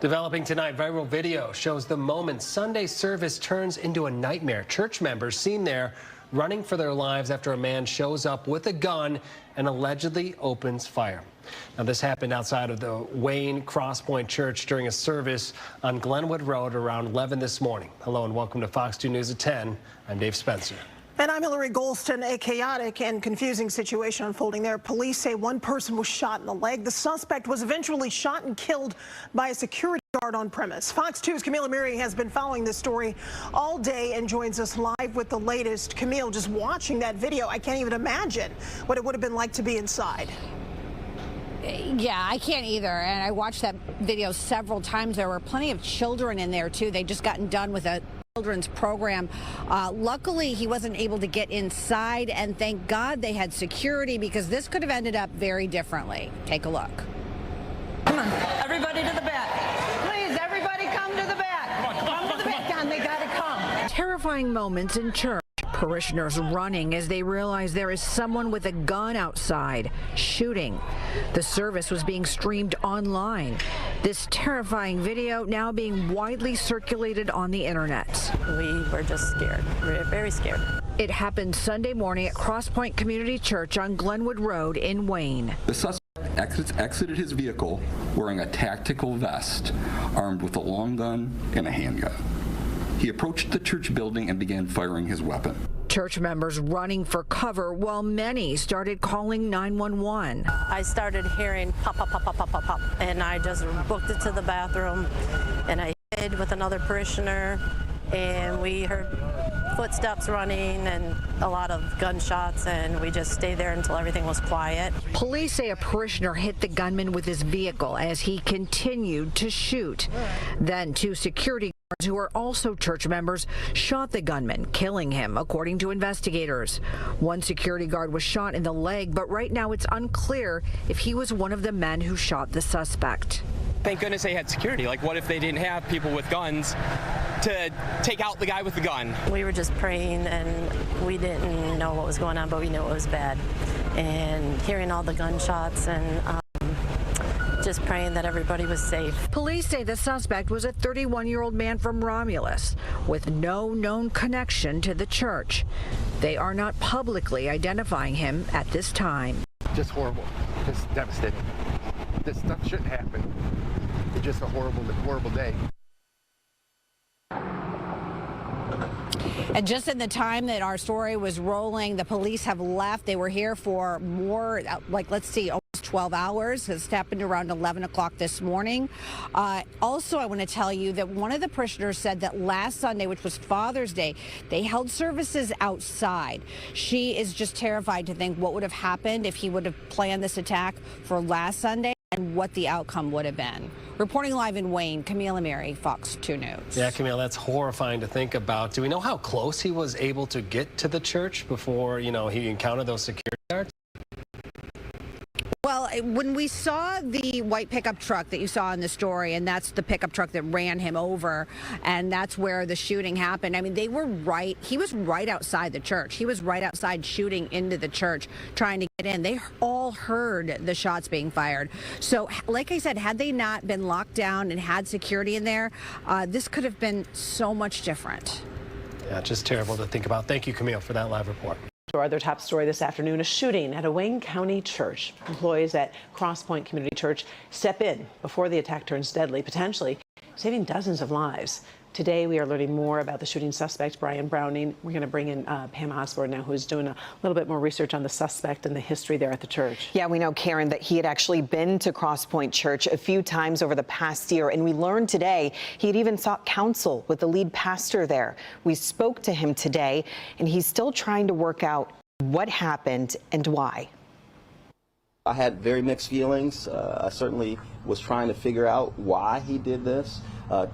Developing tonight, viral video shows the moment Sunday service turns into a nightmare. Church members seen there running for their lives after a man shows up with a gun and allegedly opens fire. Now, this happened outside of the Wayne Crosspointe Church during a service on Glenwood Road around 11 this morning. Hello and welcome to Fox 2 News at 10. I'm Dave Spencer. And I'm Hillary Golston. A chaotic and confusing situation unfolding there. Police say one person was shot in the leg. The suspect was eventually shot and killed by a security guard on premise. Fox 2's Camille Amiri has been following this story all day and joins us live with the latest. Camille, just watching that video, I can't even imagine what it would have been like to be inside. Yeah, I can't either. And I watched that video several times. There were plenty of children in there, too. They'd just gotten done with a children's program. Luckily, he wasn't able to get inside, and thank God they had security because this could have ended up very differently. Take a look. Come on, everybody to the back. Please, everybody come to the back. Come to the back. Come, they gotta come. Terrifying moments in church. Parishioners running as they realize there is someone with a gun outside shooting. The service was being streamed online. This terrifying video now being widely circulated on the internet. We were just scared. We were very scared. It happened Sunday morning at Crosspointe Community Church on Glenwood Road in Wayne. The suspect exited his vehicle wearing a tactical vest, armed with a long gun and a handgun. He approached the church building and began firing his weapon. Church members running for cover while many started calling 911. I started hearing pop, pop, pop, pop, pop, pop, pop, and I just booked it to the bathroom, and I hid with another parishioner, and we heard footsteps running and a lot of gunshots, and we just stayed there until everything was quiet. Police say a parishioner hit the gunman with his vehicle as he continued to shoot. Then two security guards who are also church members shot the gunman, killing him, according to investigators. One security guard was shot in the leg, but right now it's unclear if he was one of the men who shot the suspect. Thank goodness they had security. Like, what if they didn't have people with guns to take out the guy with the gun? We were just praying, and we didn't know what was going on, but we knew it was bad. And hearing all the gunshots and just praying that everybody was safe. Police say the suspect was a 31-year-old man from Romulus with no known connection to the church. They are not publicly identifying him at this time. Just horrible, just devastating. This stuff shouldn't happen. It's just a horrible, horrible day. And just in the time that our story was rolling, the police have left. They were here for more, like, let's see, almost 12 hours. This happened around 11 o'clock this morning. Also, I want to tell you that one of the parishioners said that last Sunday, which was Father's Day, they held services outside. She is just terrified to think what would have happened if he would have planned this attack for last Sunday and what the outcome would have been. Reporting live in Wayne, Camille Amiri, Fox 2 News. Yeah, Camille, that's horrifying to think about. Do we know how close he was able to get to the church before, he encountered those security guards? Well, when we saw the white pickup truck that you saw in the story, and that's the pickup truck that ran him over, and that's where the shooting happened. I mean, he was right outside the church. He was right outside shooting into the church, trying to get in. They all heard the shots being fired. So, like I said, had they not been locked down and had security in there, this could have been so much different. Yeah, just terrible to think about. Thank you, Camille, for that live report. Our other top story this afternoon, a shooting at a Wayne County church. Employees at Crosspointe Community Church step in before the attack turns deadly, potentially saving dozens of lives. Today, we are learning more about the shooting suspect, Brian Browning. We're going to bring in Pam Osborne now, who's doing a little bit more research on the suspect and the history there at the church. Yeah, we know, Karen, that he had actually been to Crosspointe Church a few times over the past year, and we learned today he had even sought counsel with the lead pastor there. We spoke to him today, and he's still trying to work out what happened and why. I had very mixed feelings. I certainly was trying to figure out why he did this.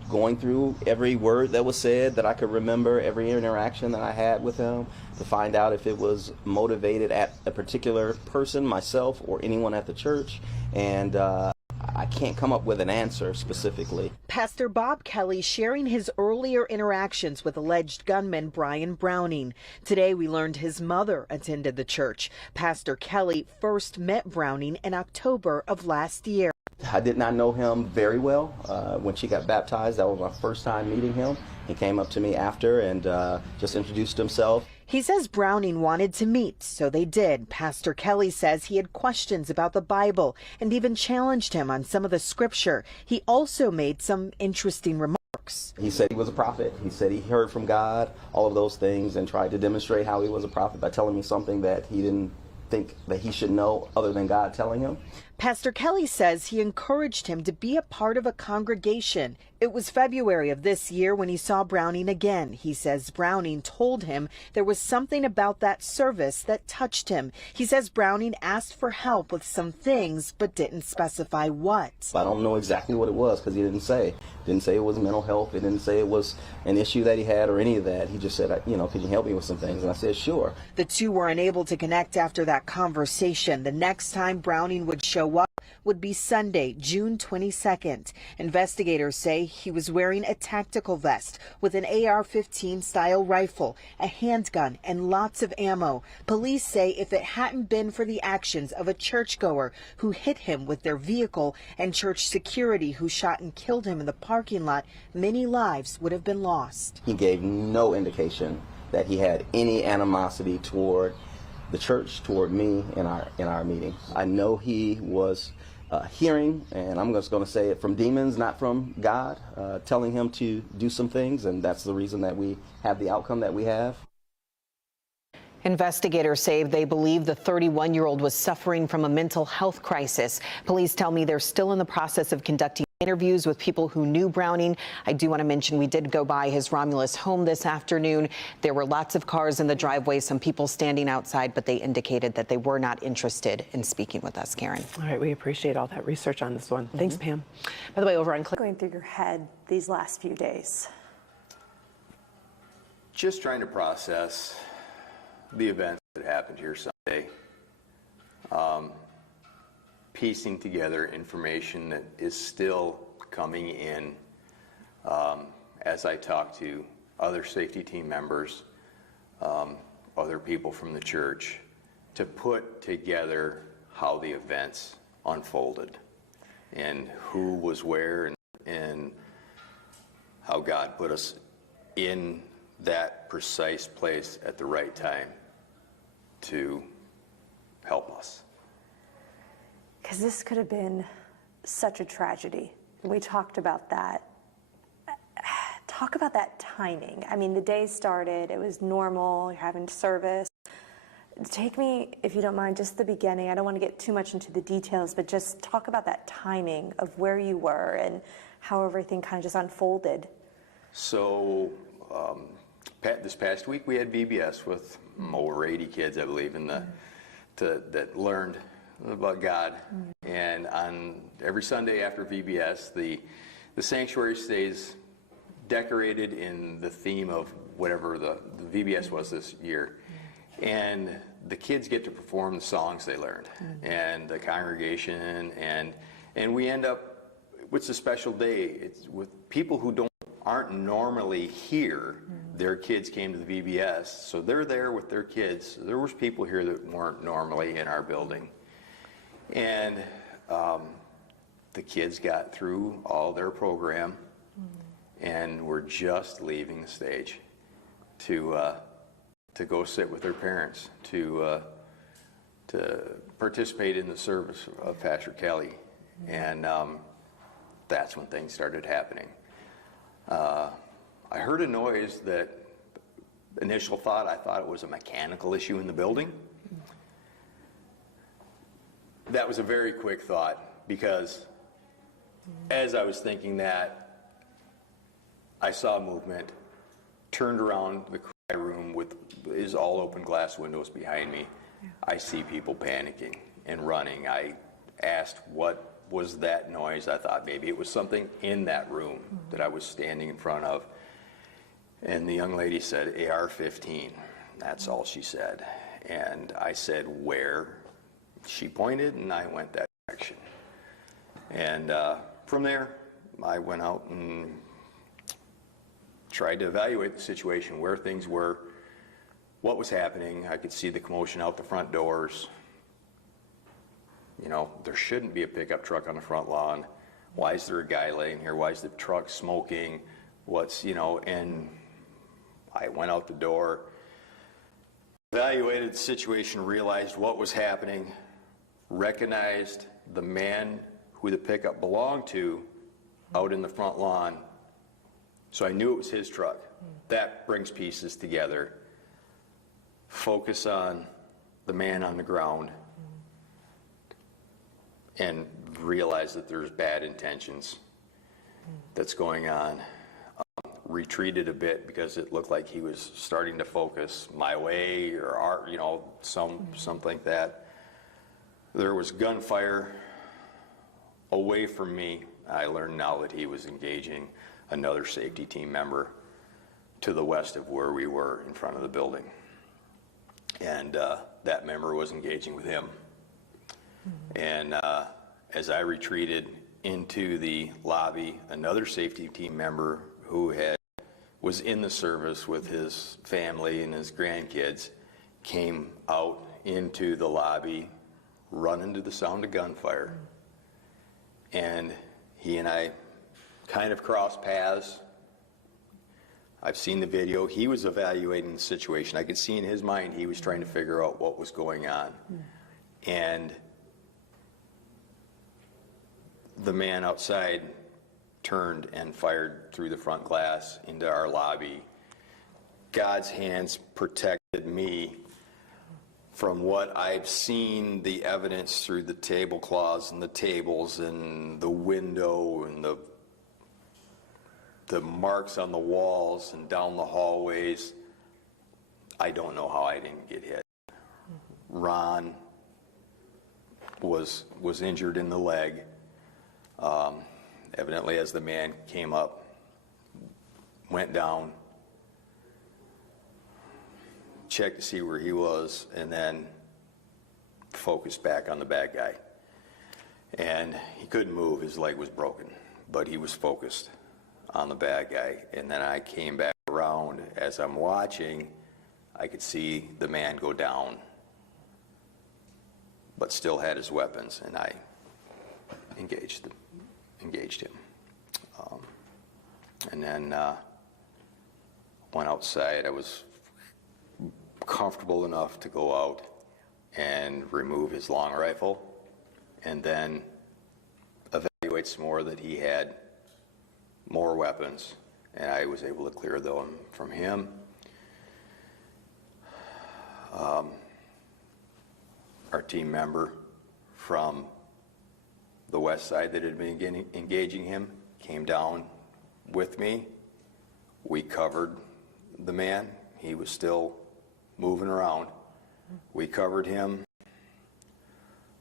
Going through every word that was said that I could remember, every interaction that I had with him, to find out if it was motivated at a particular person, myself, or anyone at the church. And I can't come up with an answer specifically. Pastor Bob Kelly sharing his earlier interactions with alleged gunman Brian Browning. Today we learned his mother attended the church. Pastor Kelly first met Browning in October of last year. I did not know him very well. When she got baptized, that was my first time meeting him. He came up to me after and just introduced himself. He says Browning wanted to meet, so they did. Pastor Kelly says he had questions about the Bible and even challenged him on some of the scripture. He also made some interesting remarks. He said he was a prophet. He said he heard from God, all of those things, and tried to demonstrate how he was a prophet by telling me something that he didn't think that he should know other than God telling him. Pastor Kelly says he encouraged him to be a part of a congregation. It was February of this year when he saw Browning again. He says Browning told him there was something about that service that touched him. He says Browning asked for help with some things, but didn't specify what. I don't know exactly what it was because he didn't say. Didn't say it was mental health. He didn't say it was an issue that he had or any of that. He just said, you know, could you help me with some things? And I said, sure. The two were unable to connect after that conversation. The next time Browning would show up would be Sunday, June 22nd. Investigators say he was wearing a tactical vest with an AR-15 style rifle, a handgun, and lots of ammo. Police say if it hadn't been for the actions of a churchgoer who hit him with their vehicle and church security who shot and killed him in the parking lot, many lives would have been lost. He gave no indication that he had any animosity toward the church, toward me in our meeting. I know he was hearing, and I'm just going to say it, from demons, not from God, telling him to do some things, and that's the reason that we have the outcome that we have. Investigators say they believe the 31-year-old was suffering from a mental health crisis. Police tell me they're still in the process of conducting interviews with people who knew Browning. I do want to mention we did go by his Romulus home this afternoon. There were lots of cars in the driveway, some people standing outside, but they indicated that they were not interested in speaking with us, Karen. All right, we appreciate all that research on this one. Thanks, Pam. By the way, over on going through your head these last few days? Just trying to process the events that happened here Sunday. Piecing together information that is still coming in as I talk to other safety team members, other people from the church, to put together how the events unfolded and who was where and how God put us in that precise place at the right time to help us. Because this could have been such a tragedy. We talked about that. Talk about that timing. I mean, the day started, it was normal, you're having service. Take me, if you don't mind, just the beginning. I don't want to get too much into the details, but just talk about that timing of where you were and how everything kind of just unfolded. So, this past week we had VBS with over 80 kids, I believe, that learned about God. And on every Sunday after VBS, the sanctuary stays decorated in the theme of whatever the VBS was this year. And the kids get to perform the songs they learned, and the congregation, and we end up, it's a special day. It's with people who aren't normally here. Their kids came to the VBS, so they're there with their kids. There was people here that weren't normally in our building. And the kids got through all their program and were just leaving the stage to go sit with their parents, to participate in the service of Pastor Kelly. And that's when things started happening. I heard a noise that, initial thought, I thought it was a mechanical issue in the building. That was a very quick thought, because as I was thinking that, I saw movement, turned around the cry room with his all open glass windows behind me. Yeah. I see people panicking and running. I asked what was that noise. I thought maybe it was something in that room that I was standing in front of. And the young lady said, AR-15. That's all she said. And I said, where? She pointed, and I went that direction. And from there, I went out and tried to evaluate the situation, where things were, what was happening. I could see the commotion out the front doors. you know, there shouldn't be a pickup truck on the front lawn. Why is there a guy laying here? Why is the truck smoking? What's, you know, and I went out the door, evaluated the situation, realized what was happening, recognized the man who the pickup belonged to out in the front lawn. So I knew it was his truck. That brings pieces together. Focus on the man on the ground and realize that there's bad intentions that's going on. Retreated a bit because it looked like he was starting to focus my way or our, you know, something like that. There was gunfire away from me. I learned now that he was engaging another safety team member to the west of where we were in front of the building. And that member was engaging with him. And as I retreated into the lobby, another safety team member who was in the service with his family and his grandkids came out into the lobby, running to the sound of gunfire. And he and I kind of crossed paths. I've seen the video. He was evaluating the situation. I could see in his mind he was trying to figure out what was going on. And the man outside turned and fired through the front glass into our lobby. God's hands protected me from what I've seen, the evidence through the tablecloths and the tables and the window and the marks on the walls and down the hallways. I don't know how I didn't get hit. Ron was injured in the leg. Evidently, as the man came up, went down, checked to see where he was, and then focused back on the bad guy. And he couldn't move, his leg was broken, but he was focused on the bad guy. And then I came back around. As I'm watching, I could see the man go down, but still had his weapons, and I engaged him. And then went outside. I was comfortable enough to go out and remove his long rifle and then evaluate some more that he had more weapons, and I was able to clear them from him. Our team member from the west side that had been engaging him came down with me. We covered the man. He was still moving around. We covered him.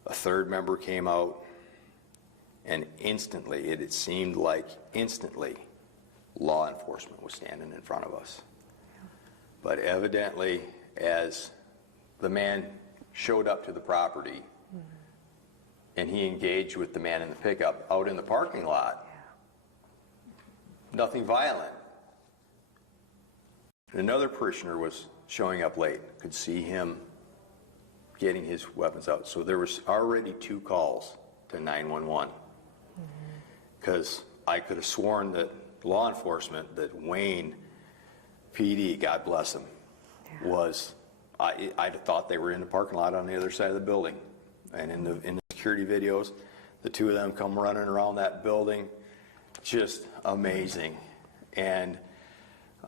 A third member came out, and instantly, it seemed like instantly, law enforcement was standing in front of us. But evidently, as the man showed up to the property, and he engaged with the man in the pickup out in the parking lot, nothing violent. Another parishioner was showing up late, could see him getting his weapons out. So there was already 2 calls to 911. Because I could have sworn that law enforcement, that Wayne PD, God bless him, was, I thought they were in the parking lot on the other side of the building. And in the security videos, the 2 of them come running around that building, just amazing. And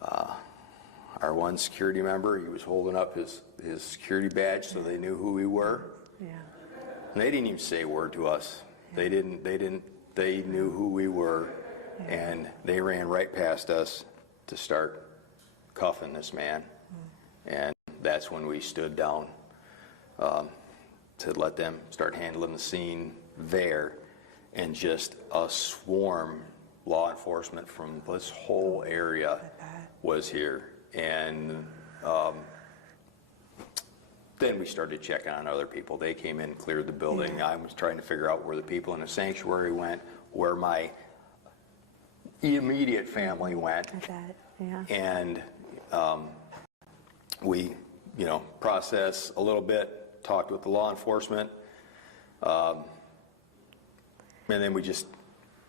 our one security member, he was holding up his security badge so they knew who we were. Yeah. And they didn't even say a word to us. Yeah. They knew who we were, yeah. And they ran right past us to start cuffing this man. And that's when we stood down to let them start handling the scene there. And just a swarm, law enforcement from this whole area was here. And then we started checking on other people. They came in, cleared the building. I was trying to figure out where the people in the sanctuary went, where my immediate family went. Yeah. And we, processed a little bit, talked with the law enforcement. And then we just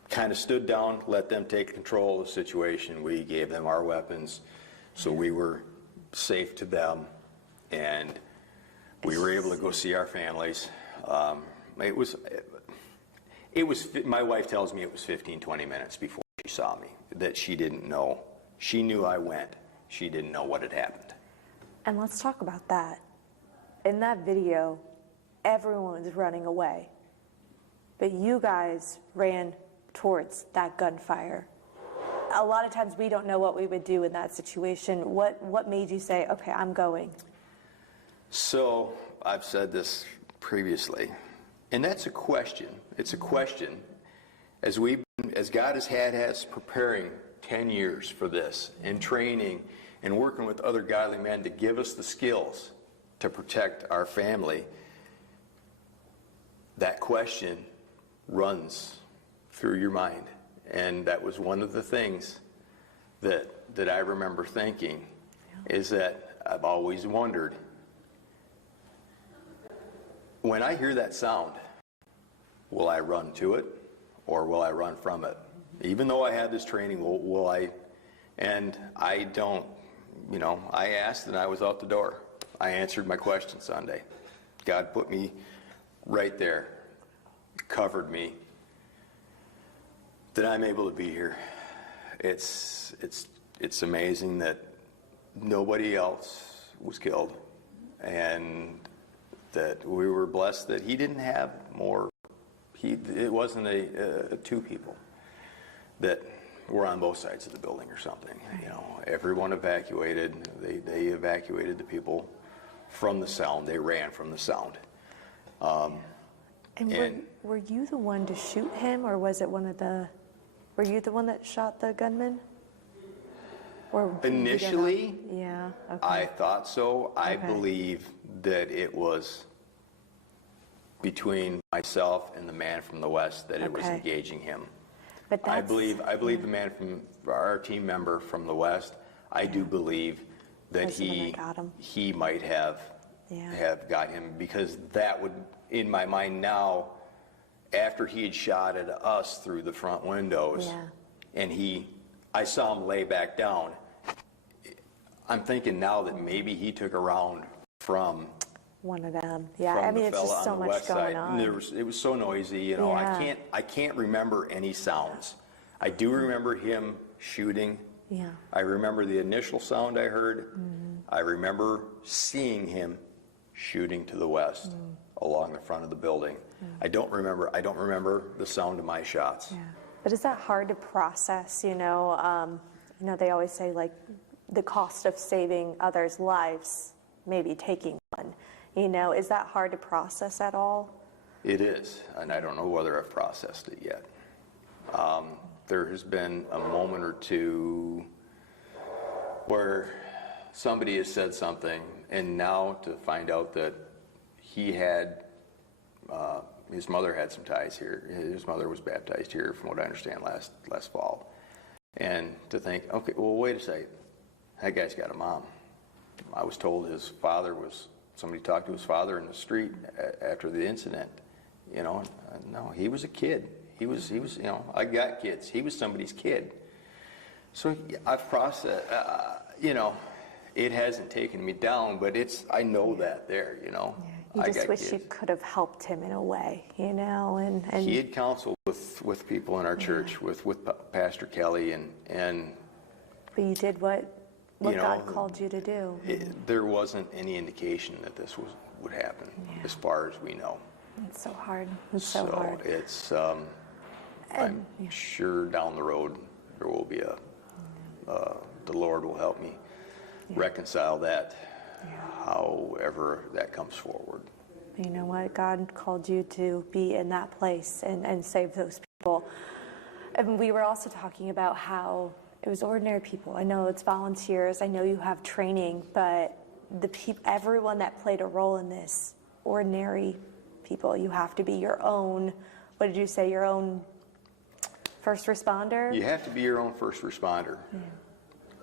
kind of stood down, let them take control of the situation. We gave them our weapons, so we were safe to them, and we were able to go see our families. It was, my wife tells me it was 15, 20 minutes before she saw me, that she didn't know. She knew I went. She didn't know what had happened. And let's talk about that. In that video, everyone was running away, but you guys ran towards that gunfire. A lot of times we don't know what we would do in that situation. What made you say, okay, I'm going? So I've said this previously, and that's a question. It's a question. As God has had us preparing 10 years for this, and training and working with other godly men to give us the skills to protect our family, that question runs through your mind. And that was one of the things that I remember thinking, is that I've always wondered, when I hear that sound, will I run to it or will I run from it? Even though I had this training, will I? And I don't, I asked and I was out the door. I answered my question Sunday. God put me right there, covered me, that I'm able to be here. It's amazing that nobody else was killed, and that we were blessed that he didn't have more. It wasn't two people that were on both sides of the building or something. Everyone evacuated. They evacuated the people from the sound. They ran from the sound. And were you the one to shoot him, or was it were you the one that shot the gunman? Or initially, yeah, okay. I thought so. I believe that it was between myself and the man from the west that it was engaging him. But I believe the man from our team member from the west. I do believe that he might have got him, because that would, in my mind now, after he had shot at us through the front windows, and I saw him lay back down. I'm thinking now that maybe he took a round from one of them. Yeah, I mean, it's just so much going on. It was so noisy, I can't remember any sounds. I do remember him shooting. Yeah. I remember the initial sound I heard. I remember seeing him shooting to the west along the front of the building. I don't remember the sound of my shots. Yeah. But is that hard to process? They always say, like, the cost of saving others' lives, maybe taking one. Is that hard to process at all? It is, and I don't know whether I've processed it yet. There has been a moment or two where somebody has said something, and now to find out that he had, his mother had some ties here. His mother was baptized here, from what I understand, last fall. And to think, okay, well, wait a second. That guy's got a mom. I was told his father somebody talked to his father in the street after the incident. No, he was a kid. He was, I got kids. He was somebody's kid. So I've processed, it hasn't taken me down, but I know that there, Yeah. You just wish you could have helped him in a way, and he had counseled with people in our church, with Pastor Kelly, and but you did what God called you to do. There wasn't any indication that this would happen, as far as we know. It's so hard. It's so hard. It's I'm sure down the road there will be the Lord will help me reconcile that, however that comes forward. You know what? God called you to be in that place and save those people. And we were also talking about how it was ordinary people. I know it's volunteers. I know you have training, but everyone that played a role in this, ordinary people. You have to be your own, what did you say, your own first responder? You have to be your own first responder. Yeah.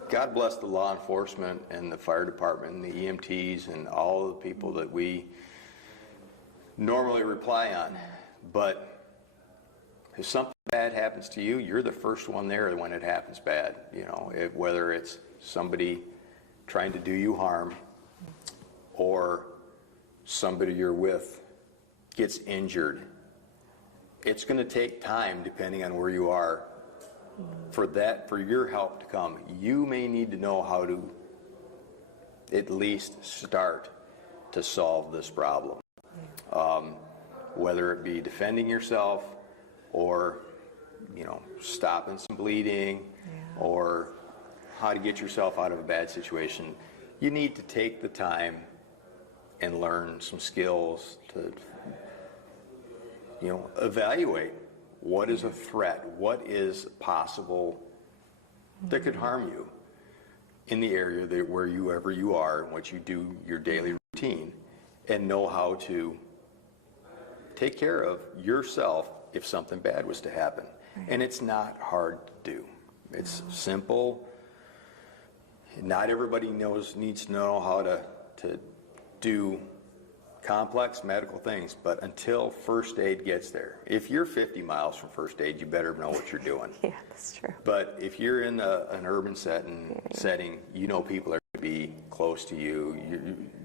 God bless the law enforcement and the fire department and the EMTs and all the people that we normally reply on. But if something bad happens to you, you're the first one there when it happens bad. You know, whether it's somebody trying to do you harm or somebody you're with gets injured, it's going to take time, depending on where you are, for your help to come. You may need to know how to at least start to solve this problem. Whether it be defending yourself or, stopping some bleeding, or how to get yourself out of a bad situation. You need to take the time and learn some skills to, evaluate what is a threat, what is possible that could harm you in the area wherever you are and what you do, your daily routine, and know how to take care of yourself if something bad was to happen. And it's not hard to do. It's simple. Not everybody needs to know how to do complex medical things, but until first aid gets there. If you're 50 miles from first aid, you better know what you're doing. Yeah, that's true. But if you're in an urban setting, people are going to be close to you.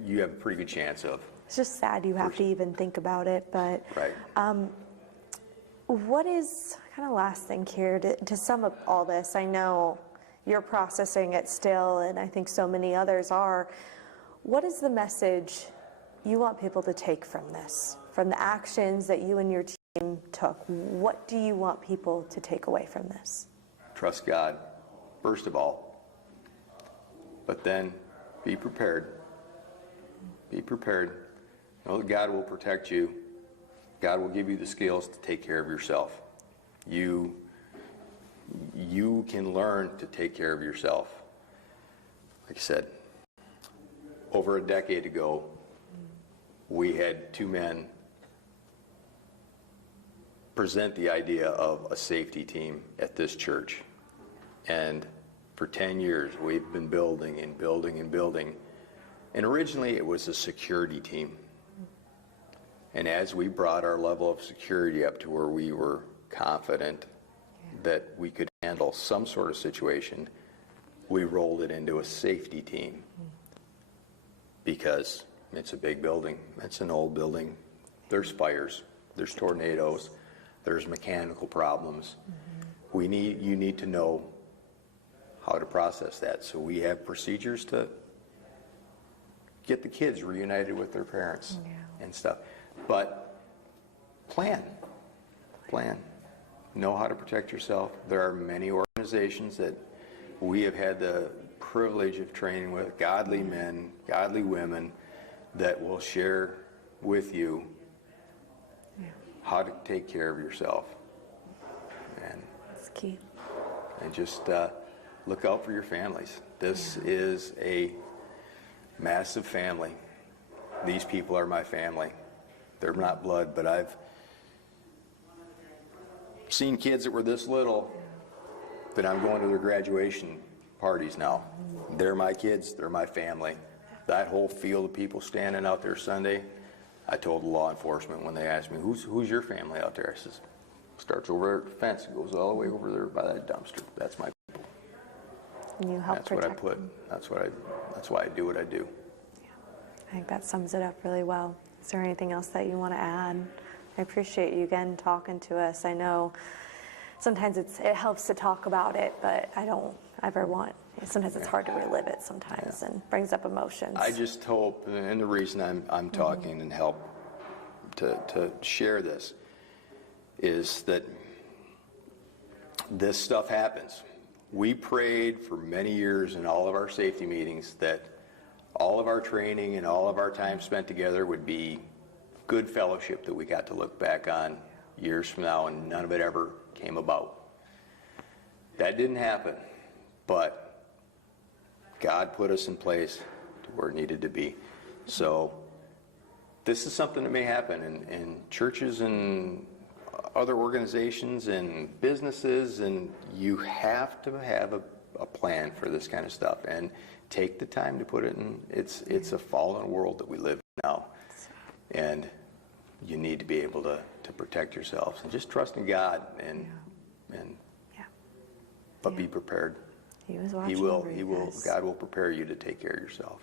You have a pretty good chance of. It's just sad you have to even think about it, but right. What is, kind of last thing here, to sum up all this, I know you're processing it still, and I think so many others are. What is the message you want people to take from this, from the actions that you and your team took? What do you want people to take away from this? Trust God, first of all, but then be prepared. Be prepared. Know that God will protect you. God will give you the skills to take care of yourself. You can learn to take care of yourself. Like I said, over a decade ago, we had two men present the idea of a safety team at this church. And for 10 years, we've been building and building and building. And originally, it was a security team. And as we brought our level of security up to where we were confident that we could handle some sort of situation, we rolled it into a safety team. Because it's a big building, it's an old building, there's fires, there's tornadoes, there's mechanical problems. You need to know how to process that. So we have procedures to get the kids reunited with their parents and stuff. But plan. Know how to protect yourself. There are many organizations that we have had the privilege of training with, godly men, godly women, that will share with you how to take care of yourself. And that's key. And just look out for your families. This is a massive family. These people are my family. They're not blood, but I've seen kids that were this little that I'm going to their graduation parties now. They're my kids, they're my family. That whole field of people standing out there Sunday, I told the law enforcement when they asked me, who's your family out there? I says, starts over there at the fence, it goes all the way over there by that dumpster. That's my people. And you help That's what I protect put. them. That's why I do what I do. Yeah. I think that sums it up really well. Is there anything else that you want to add? I appreciate you again talking to us. I know sometimes it helps to talk about it, but I don't ever want. Sometimes it's hard to relive it sometimes and brings up emotions. I just hope, and the reason I'm talking and help to share this is that this stuff happens. We prayed for many years in all of our safety meetings that all of our training and all of our time spent together would be good fellowship that we got to look back on years from now, and none of it ever came about. That didn't happen, but God put us in place to where it needed to be. So this is something that may happen in churches and other organizations and businesses, and you have to have a plan for this kind of stuff and take the time to put it in. It's a fallen world that we live in now, and you need to be able to protect yourselves and just trust in God but be prepared. He was watching. God will prepare you to take care of yourself.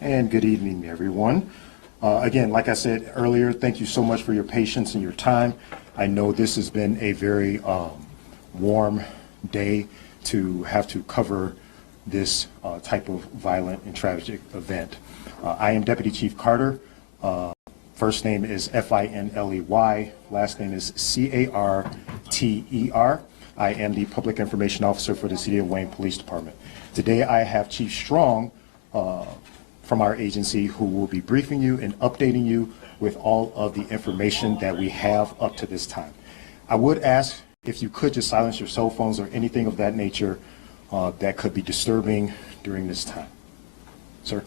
And good evening, everyone. Again, like I said earlier, thank you so much for your patience and your time. I know this has been a very warm day to have to cover this type of violent and tragic event. I am Deputy Chief Carter. First name is Finley, last name is Carter. I am the Public Information Officer for the City of Wayne Police Department. Today I have Chief Strong from our agency who will be briefing you and updating you with all of the information that we have up to this time. I would ask if you could just silence your cell phones or anything of that nature that could be disturbing during this time. Sir?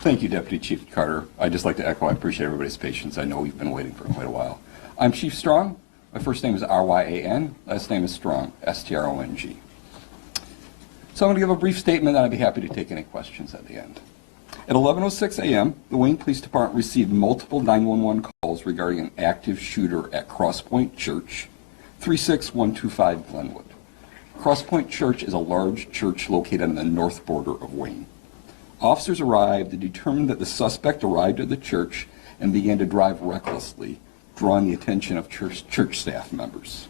Thank you, Deputy Chief Carter. I'd just like to echo, I appreciate everybody's patience. I know we've been waiting for quite a while. I'm Chief Strong. My first name is Ryan, last name is Strong, Strong. So I'm going to give a brief statement, and I'd be happy to take any questions at the end. At 11:06 a.m., the Wayne Police Department received multiple 911 calls regarding an active shooter at Crosspointe Church, 36125 Glenwood. Crosspointe Church is a large church located on the north border of Wayne. Officers arrived and determined that the suspect arrived at the church and began to drive recklessly, drawing the attention of church staff members.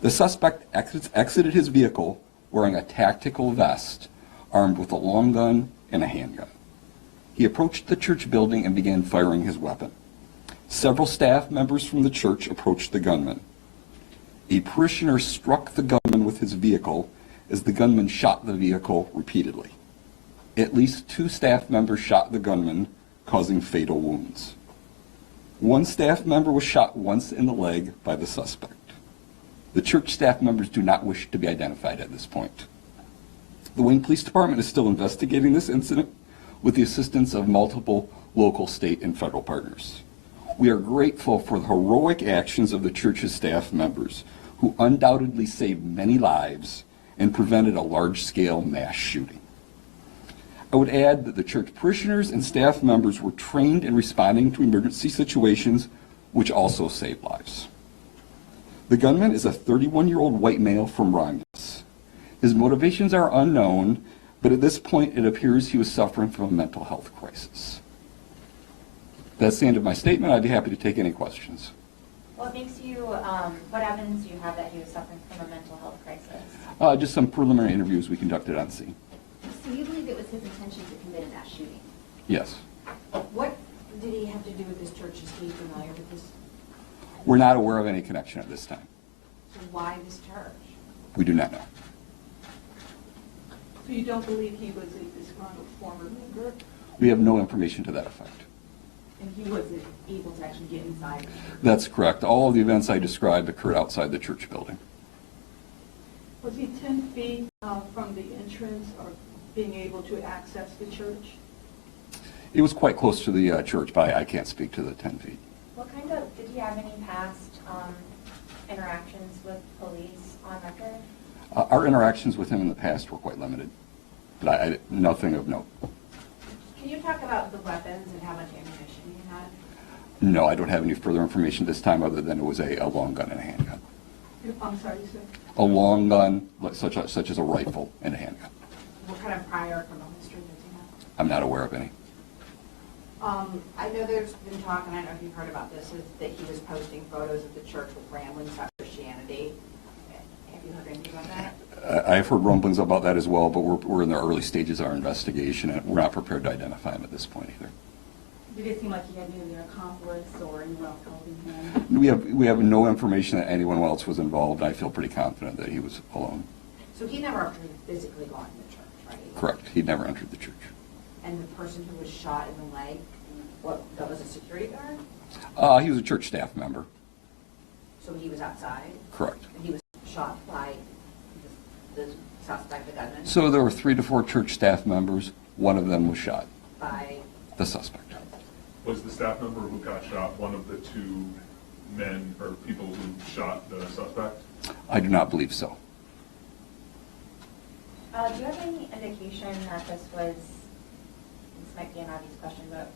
The suspect exited his vehicle wearing a tactical vest, armed with a long gun and a handgun. He approached the church building and began firing his weapon. Several staff members from the church approached the gunman. A parishioner struck the gunman with his vehicle as the gunman shot the vehicle repeatedly. At least 2 staff members shot the gunman, causing fatal wounds. 1 staff member was shot once in the leg by the suspect. The church staff members do not wish to be identified at this point. The Wayne Police Department is still investigating this incident with the assistance of multiple local, state, and federal partners. We are grateful for the heroic actions of the church's staff members who undoubtedly saved many lives and prevented a large-scale mass shooting. I would add that the church parishioners and staff members were trained in responding to emergency situations, which also saved lives. The gunman is a 31-year-old white male from Romulus. His motivations are unknown, but at this point it appears he was suffering from a mental health crisis. That's the end of my statement. I'd be happy to take any questions. What makes you, what evidence do you have that he was suffering from a mental health crisis? Just some preliminary interviews we conducted on scene. So you believe it was his intention to commit a mass shooting? Yes. What did he have to do with this church? Is he familiar with this? We're not aware of any connection at this time. So why this church? We do not know. So you don't believe he was a disgruntled former member? We have no information to that effect. And he wasn't able to actually get inside? That's correct. All of the events I described occurred outside the church building. Was he 10 feet from the entrance or being able to access the church? It was quite close to the church, but I can't speak to the 10 feet. What kind of, did he have any past interactions with police on record? Our interactions with him in the past were quite limited, but nothing of note. Can you talk about the weapons and how much ammunition you had? No, I don't have any further information this time other than it was a long gun and a handgun. I'm sorry, sir? A long gun, such as a rifle, and a handgun. What kind of prior criminal history does he have? I'm not aware of any. I know there's been talk, and I don't know if you've heard about this, is that he was posting photos of the church with ramblings about Christianity. Have you heard anything about that? I've heard rumblings about that as well, but we're in the early stages of our investigation, and we're not prepared to identify him at this point either. Did it seem like he had maybe an accomplice or anyone else helping him? We have no information that anyone else was involved. I feel pretty confident that he was alone. So he never actually physically gone to the church, right? Correct. He never entered the church. And the person who was shot in the leg, that was a security guard? He was a church staff member. So he was outside? Correct. And he was shot by the suspect, the gunman? So there were 3 to 4 church staff members. One of them was shot. by? The suspect. Was the staff member who got shot one of the two men or people who shot the suspect? I do not believe so. Do you have any indication that this might be an obvious question, but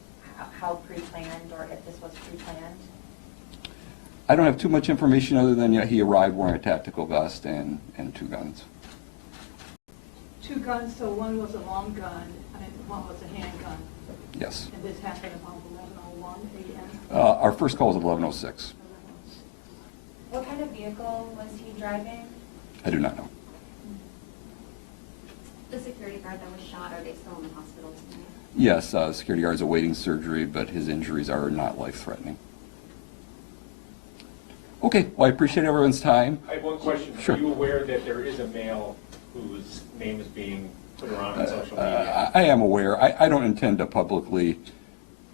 how pre-planned, or if this was pre-planned? I don't have too much information other than he arrived wearing a tactical vest and 2 guns. 2 guns, so one was a long gun and one was a handgun. Yes. And this happened about 11:01 a.m.? Our first call was at 11:06. What kind of vehicle was he driving? I do not know. The security guard that was shot, are they still in the hospital tonight? Yes, security guard is awaiting surgery, but his injuries are not life-threatening. Okay, well, I appreciate everyone's time. I have one question. Sure. Are you aware that there is a male whose name is being put around on social media? I am aware. I don't intend to publicly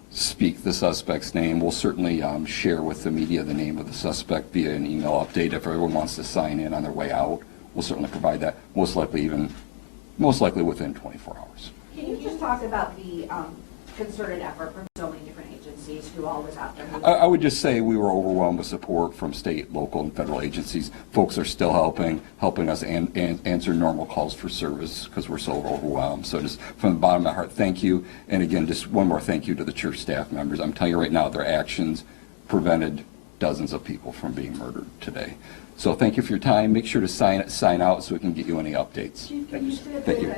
speak the suspect's name. We'll certainly share with the media the name of the suspect via an email update. If everyone wants to sign in on their way out, we'll certainly provide that, most likely within 24 hours. Can you just talk about the concerted effort from so many different agencies who all was out there? I would just say we were overwhelmed with support from state, local, and federal agencies. Folks are still helping us answer normal calls for service because we're so overwhelmed. So just from the bottom of my heart, thank you. And again, just one more thank you to the church staff members. I'm telling you right now, their actions prevented dozens of people from being murdered today. So thank you for your time. Make sure to sign out so we can get you any updates. Thank you. Thank you.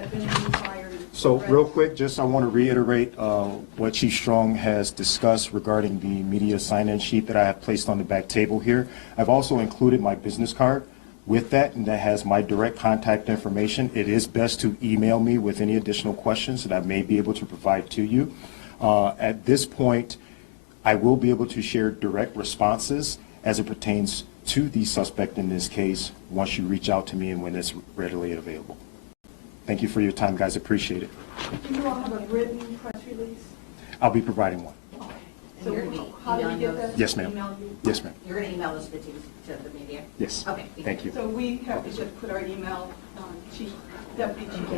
So real quick, just I want to reiterate what Chief Strong has discussed regarding the media sign-in sheet that I have placed on the back table here. I've also included my business card with that, and that has my direct contact information. It is best to email me with any additional questions that I may be able to provide to you. At this point, I will be able to share direct responses as it pertains to the suspect in this case once you reach out to me and when it's readily available. Thank you for your time, guys. Appreciate it. Do you all have a written press release? I'll be providing one. Okay. So how do we get that? Yes, ma'am. Email you? Yes, ma'am. You're going to email this to the media? Yes. Okay. Thank you. So we have to just put our email, Deputy Chief.